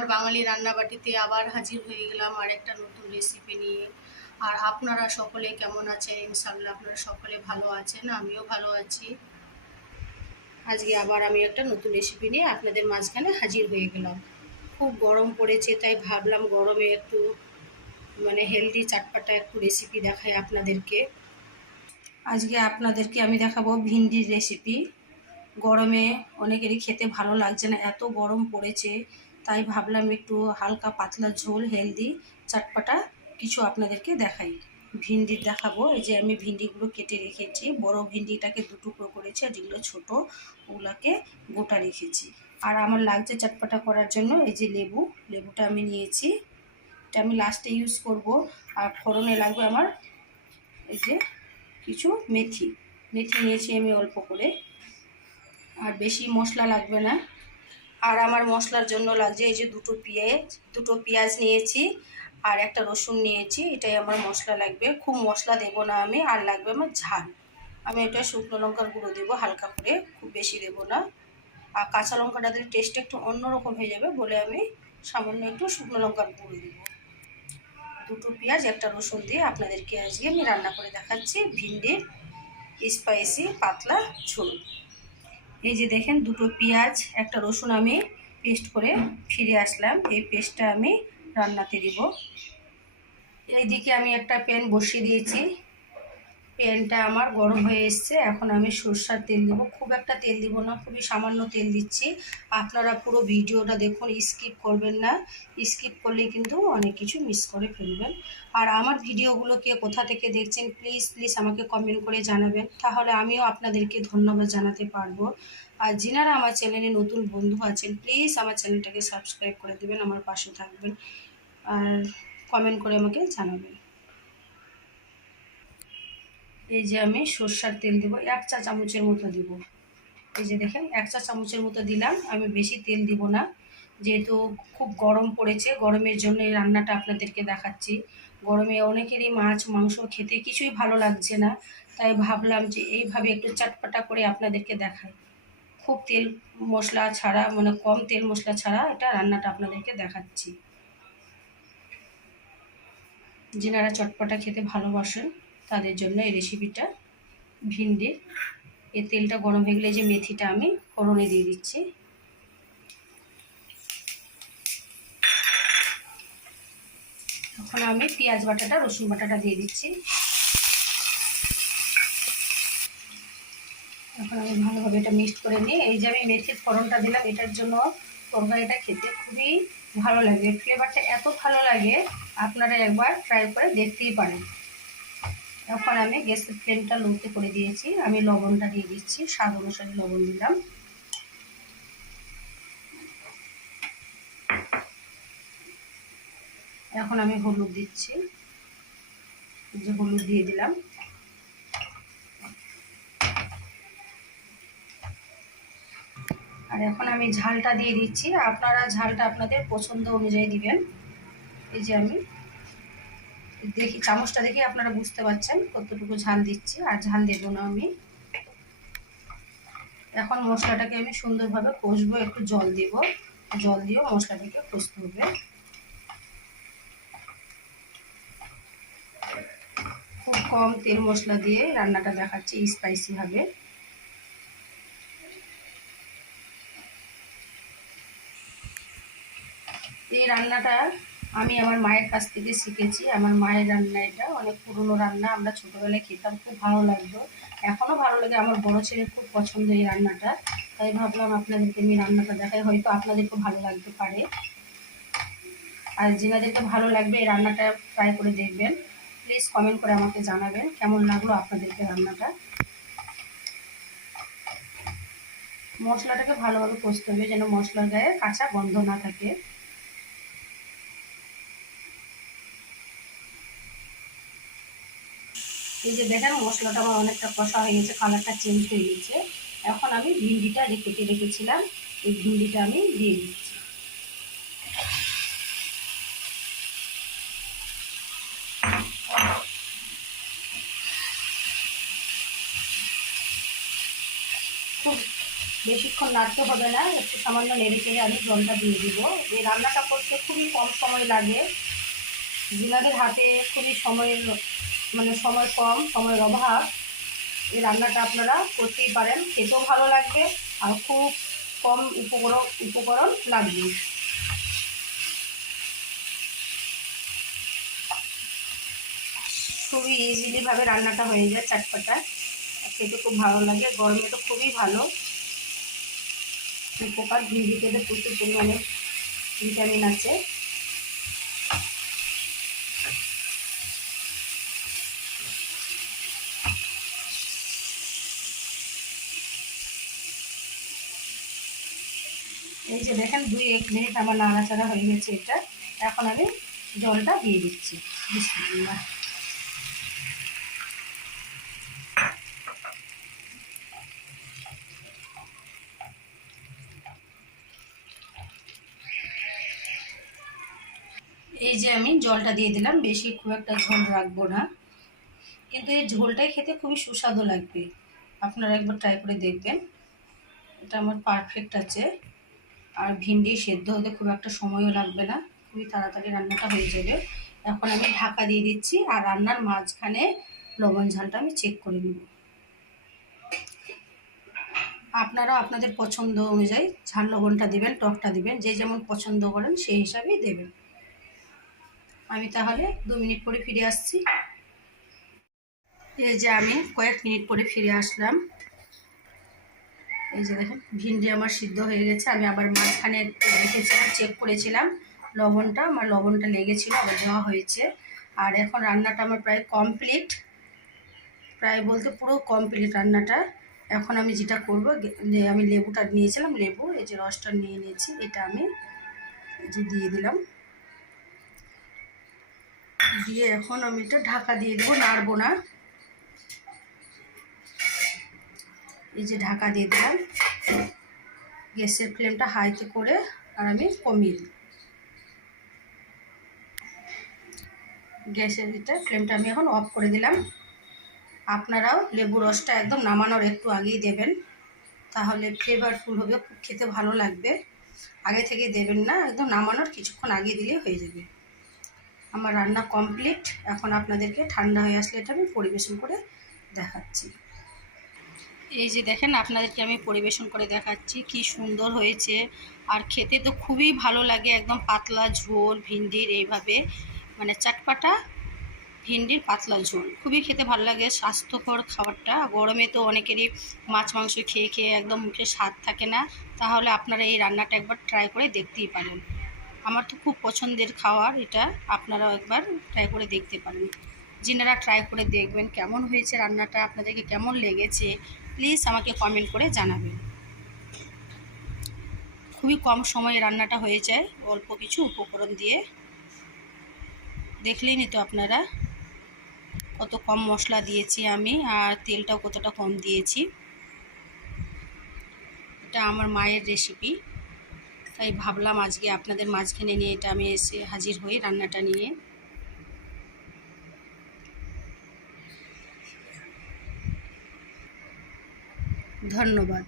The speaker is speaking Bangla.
আমার বাঙালি রান্নাবাটিতে আবার হাজির হয়ে গেলাম আরেকটা নতুন রেসিপি নিয়ে। আর আপনারা সকলে কেমন আছেন? ইনশাআল্লাহ আপনারা সকলে ভালো আছেন, আমিও ভালো আছি। আজকে আবার আমি একটা নতুন রেসিপি নিয়ে আপনাদের মাঝখানে হাজির হয়ে গেলাম। খুব গরম পড়েছে, তাই ভাবলাম গরমে একটু হেলদি চাটপাটা একটু রেসিপি দেখাই আপনাদেরকে। আজকে আপনাদেরকে আমি দেখাবো ভিন্ডির রেসিপি। গরমে অনেকেরই খেতে ভালো লাগছে না, এত গরম পড়েছে, তাই ভাবলাম একটু হালকা পাতলা ঝোল হেলদি চটপটা কিছু আপনাদেরকে দেখাই। ভিন্ডির দেখাবো। এই যে আমি ভিন্ডিগুলো কেটে রেখেছি, বড় ভিন্ডিটাকে দু টুকরো করেছি, আর যেগুলো ছোটো ওগুলোকে গোটা রেখেছি। আর আমার লাগছে চটপটা করার জন্য এই যে লেবুটা আমি নিয়েছি, এটা আমি লাস্টে ইউজ করব। আর ফোড়নে লাগবে আমার এই যে কিছু মেথি নিয়েছি আমি অল্প করে, আর বেশি মশলা লাগবে না। আর আমার মশলার জন্য লাগছে এই যে দুটো পেঁয়াজ নিয়েছি, আর একটা রসুন নিয়েছি, এটাই আমার মশলা লাগবে। খুব মশলা দেব না আমি। আর লাগবে আমার ঝাল, আমি এটা শুকনো লঙ্কার গুঁড়ো দেবো হালকা করে, খুব বেশি দেব না। আর কাঁচা লঙ্কাটা দিলে টেস্ট একটু অন্যরকম হয়ে যাবে বলে আমি সামান্য একটু শুকনো লঙ্কার গুঁড়ো দেবো। দুটো পেঁয়াজ একটা রসুন দিয়ে আপনাদেরকে আজকে আমি রান্না করে দেখাচ্ছি ভিন্ডির স্পাইসি পাতলা ঝোল। এই যে দেখেন, দুটো পেঁয়াজ একটা রসুন আমি পেস্ট করে ফিরে আসলাম। এই পেস্টটা আমি রান্নাতে দিব। এইদিকে আমি একটা প্যান বসিয়ে দিয়েছি, প্যানটা আমার গরম হয়ে এসছে। এখন আমি সরষের তেল দেবো। খুব একটা তেল দিব না, খুবই সামান্য তেল দিচ্ছি। আপনারা পুরো ভিডিওটা দেখুন, স্কিপ করবেন না। স্কিপ করলে কিন্তু অনেক কিছু মিস করে ফেলবেন। আর আমার ভিডিওগুলোকে কোথা থেকে দেখছেন প্লিজ আমাকে কমেন্ট করে জানাবেন, তাহলে আমিও আপনাদেরকে ধন্যবাদ জানাতে পারবো। আর যিনারা আমার চ্যানেলে নতুন বন্ধু আছেন প্লিজ আমার চ্যানেলটাকে সাবস্ক্রাইব করে দেবেন, আমার পাশে থাকবেন, আর কমেন্ট করে আমাকে জানাবেন। এই যে আমি সরষের তেল দেবো, 1 চা চামচের মতো দেব। এই যে দেখেন 1 চা চামচের মতো দিলাম, আমি বেশি তেল দিব না, যেহেতু খুব গরম পড়েছে। গরমের জন্য এই রান্নাটা আপনাদেরকে দেখাচ্ছি। গরমে অনেকেরই মাছ মাংস খেতে কিছুই ভালো লাগছে না, তাই ভাবলাম যে এইভাবে একটু চটপটা করে আপনাদেরকে দেখাই। খুব তেল মশলা ছাড়া, কম তেল মশলা ছাড়া এটা রান্নাটা আপনাদেরকে দেখাচ্ছি। যিনারা চটপটা খেতে ভালোবাসেন তাদের জন্য এই রেসিপিটা। ভিন্ডির এই তেলটা গরম হয়ে গেলে যে মেথিটা আমি ফোড়নে দিয়ে দিচ্ছি। এখন আমি পেঁয়াজ বাটাটা রসুন বাটাটা দিয়ে দিচ্ছি। এখন আমি ভালোভাবে এটা মিক্সড করে নিই। এই যে আমি মেথির ফোড়নটা দিলাম, এটার জন্য তরকারিটা খেতে খুবই ভালো লাগে, ফ্লেভারটা এত ভালো লাগে, আপনারা একবার ট্রাই করে দেখতেই পারেন। এখন আমি গ্যাসের ফ্লেমটা লোতে করে দিয়েছি, আমি লবণটা দিয়ে দিচ্ছি, স্বাদ অনুসারে লবণ দিলাম। এখন আমি হলুদ দিচ্ছি, যে হলুদ দিয়ে দিলাম। আর এখন আমি ঝালটা দিয়ে দিচ্ছি, আপনারা ঝালটা আপনাদের পছন্দ অনুযায়ী দিবেন। এই যে আমি দেখি চামচটা দেখি আপনারা বুঝতে পারছেন কতটুকু ঝাল দিচ্ছি, আর ঝাল দেবো না আমি। এখন মশলাটাকে আমি সুন্দরভাবে কষবো, একটু জল দেব, জল দিয়েও মশলাটাকে কষতে হবে। খুব কম তেল মশলা দিয়ে রান্নাটা দেখাচ্ছি, স্পাইসি হবে। এই রান্নাটা আমি আমার মায়ের কাছ থেকে শিখেছি। আমার মায়ের রান্না, এটা অনেক পুরনো রান্না, আমরা ছোটোবেলায় খেতাম, খুব ভালো লাগতো, এখনও ভালো লাগে। আমার বড় ছেলে খুব পছন্দ এই রান্নাটা, তাই ভাবলাম আপনাদেরকে আমি রান্নাটা দেখাই, হয়তো আপনাদেরকে ভালো লাগতে পারে। আর যেনাদেরকে ভালো লাগবে এই রান্নাটা ট্রাই করে দেখবেন, প্লিজ কমেন্ট করে আমাকে জানাবেন কেমন লাগলো আপনাদেরকে রান্নাটা। মশলাটাকে ভালোভাবে কষতে হবে, যেন মশলার গায়ে কাঁচা গন্ধ না থাকে। এই যে দেখেন মশলাটা আমার অনেকটা কষা হয়ে গেছে, কালারটা চেঞ্জ হয়ে গেছে। এখন আমি ভিন্ডিটা কেটে রেখেছিলাম, এই ভিন্ডিটা আমি দিয়ে দিচ্ছি। খুব বেশিক্ষণ নাড়তে হবে না, একটু সামান্য নেড়ে চেড়ে আমি জলটা দিয়ে দিব। এই রান্নাটা করতে খুবই কম সময় লাগে। যিনাদের হাতে খুবই সময় কম, সময়ের অভাব, এই রান্নাটা আপনারা করতেই পারেন। খেতেও ভালো লাগবে আর খুব কম উপকরণ লাগবে। খুবই ইজিলিভাবে রান্নাটা হয়ে যায়, চটপটা, খেতে খুব ভালো লাগে। গরমে তো খুবই ভালো উপকার। ভিন্ডি খেতে প্রচুর পরিমাণে ভিটামিন আছে। এই যে দেখেন 2-1 মিনিট আমার নাড়াচাড়া হয়ে গেছে এটা। এখন আমি জলটা দিয়ে দিচ্ছি। বিসমিল্লাহ। এই যে আমি জলটা দিয়ে দিলাম, বেশি খুব একটা ঝোল রাখবো না, কিন্তু এই ঝোলটাই খেতে খুবই সুস্বাদু লাগবে। আপনারা একবার ট্রাই করে দেখবেন। এটা আমার পারফেক্ট আছে। আর ভিন্ডি সেদ্ধ হতে খুব একটা সময়ও লাগবে না, খুবই তাড়াতাড়ি রান্নাটা হয়ে যাবে। এখন আমি ঢাকা দিয়ে দিচ্ছি আর রান্নার মাঝখানে লবণ ঝালটা আমি চেক করে নেব। আপনারাও আপনাদের পছন্দ অনুযায়ী ঝাল লবণটা দিবেন, টকটা দিবেন, যে যেমন পছন্দ করেন সেই হিসাবেই দেবেন। আমি তাহলে 2 মিনিট পরে ফিরে আসছি। এই যে আমি কয়েক মিনিট পরে ফিরে আসলাম। এই যে দেখেন ভিন্ডি আমার সিদ্ধ হয়ে গেছে। আমি আবার মাঝখানে দেখেছিলাম, চেক করেছিলাম লবণটা লেগেছিল, আবার দেওয়া হয়েছে। আর এখন রান্নাটা আমার প্রায় কমপ্লিট, প্রায় বলতে পুরো কমপ্লিট রান্নাটা। এখন আমি যেটা করব, যে আমি লেবুটা নিয়েছিলাম, লেবু এই যে রসটা নিয়ে নিয়েছি, এটা আমি যে দিয়ে দিলাম। দিয়ে এখন আমি এটা ঢাকা দিয়ে দেবো, নাড়বো না। এই যে ঢাকা দিয়ে দিলাম। গ্যাসের ফ্লেমটা হাইতে করে আর আমি কমিয়ে দিই। গ্যাসের ফ্লেমটা আমি এখন অফ করে দিলাম। আপনারাও লেবু রসটা একদম নামানোর একটু আগেই দেবেন, তাহলে ফ্লেভারফুল হবে, খুব খেতে ভালো লাগবে। আগে থেকে দেবেন না, একদম নামানোর কিছুক্ষণ আগে দিলেই হয়ে যাবে। আমার রান্না কমপ্লিট। এখন আপনাদেরকে ঠান্ডা হয়ে আসলে এটা আমি পরিবেশন করে দেখাচ্ছি। এই যে দেখেন আপনাদেরকে আমি পরিবেশন করে দেখাচ্ছি, কি সুন্দর হয়েছে। আর খেতে তো খুবই ভালো লাগে, একদম পাতলা ঝোল ভিন্ডির, এইভাবে মানে চটপাটা ভিন্ডির পাতলা ঝোল খুবই খেতে ভালো লাগে। স্বাস্থ্যকর খাবারটা, গরমে তো অনেকেরই মাছ মাংস খেয়ে খেয়ে একদম মুখে স্বাদ থাকে না, তাহলে আপনারা এই রান্নাটা একবার ট্রাই করে দেখতেই পারেন। আমার তো খুব পছন্দের খাবার এটা, আপনারাও একবার ট্রাই করে দেখতে পারেন। যিনারা ট্রাই করে দেখবেন কেমন হয়েছে রান্নাটা, আপনাদেরকে কেমন লেগেছে, প্লিজ আমাকে কমেন্ট করে জানাবেন। খুবই কম সময়ে রান্নাটা হয়ে যায়, অল্প কিছু উপকরণ দিয়ে। দেখলেই নি তো আপনারা কত কম মশলা দিয়েছি আমি, আর তেলটাও কতটা কম দিয়েছি। এটা আমার মায়ের রেসিপি, তাই ভাবলাম আজকে আপনাদের মাঝখানে নিয়ে এটা আমি এসে হাজির হই রান্নাটা নিয়ে। ধন্যবাদ।